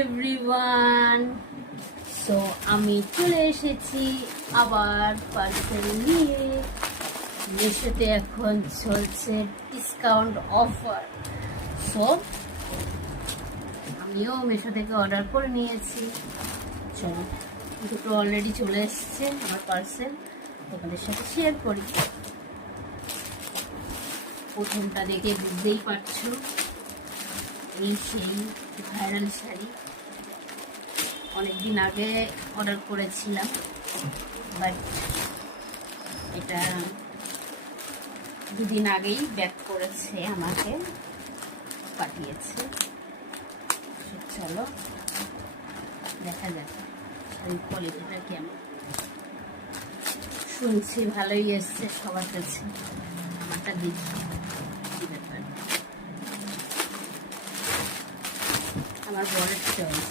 Everyone, so আমি চলে এসেছি আবার পার্সেল নিয়ে। মিশোতে এখন চলছে ডিসকাউন্ট অফার, সো আমিও মিশো থেকে অর্ডার করে নিয়েছি। চলো, দুটো অলরেডি চলে এসেছে আমার পার্সেল, তোমাদের সাথে শেয়ার করি। প্রথমটা দেখে বুঝতেই পারছো, এই সেই ভাইরাল শাড়ি। অনেকদিন আগে অর্ডার করেছিলাম, বাট এটা দুদিন আগেই ব্যাক করেছে, আমাকে পাঠিয়েছে। চলো দেখা যাক শাড়ির কোয়ালিটিটা কেমন। শুনছি ভালোই এসছে সবার কাছে, আমারটা দেখি কি ব্যাপার। আমার বরের চয়েস।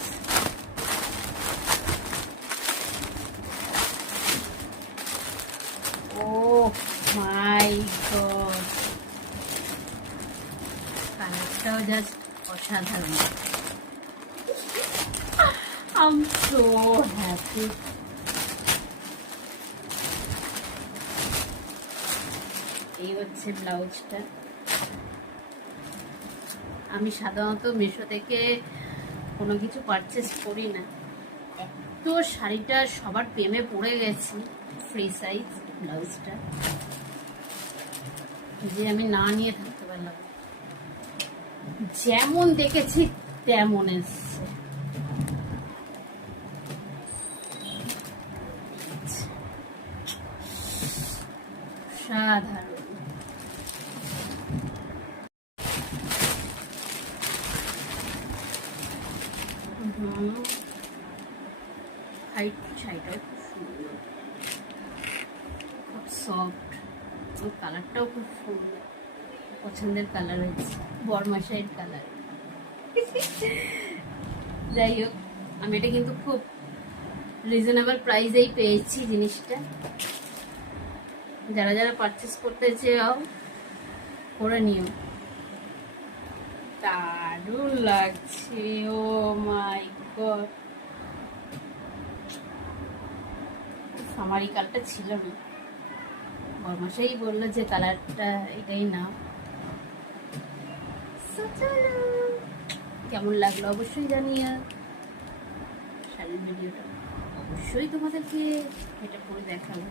ও মাই গড, কালারটাও জাস্ট অসাধারণ। I am so happy. এই হচ্ছে ব্লাউজটা। আমি সাধারণত মিশো থেকে কোনো কিছু পারচেস করি না, এত শাড়িটা সবার প্রেমে পড়ে গেছি। ফ্রি সাইজ ব্লাউজটা যে আমি না নিয়ে থাকতে পারলাম, যেমন দেখেছি তেমন এসছে। সাধারণ হাইট শাড়িটাও খুব সুন্দর, খুব সফট, ও কালারটাও খুব সুন্দর, পছন্দের কালার হয়েছে, বরমাশাইয়ের কালার। যাই হোক, আমি এটা কিন্তু খুব রিজনেবল প্রাইসেই পেয়েছি জিনিসটা। যারা যারা পারচেস করতে চাও করে নিও, দারুণ লাগছে। ও মাই গড, সামারি কালারটা ছিল না, বরমাশাই বললো যে কালারটা এটাই না। কেমন লাগলো অবশ্যই জানিয়ে। শাড়ির ভিডিওটা অবশ্যই তোমাদেরকে এটা পরে দেখাবো।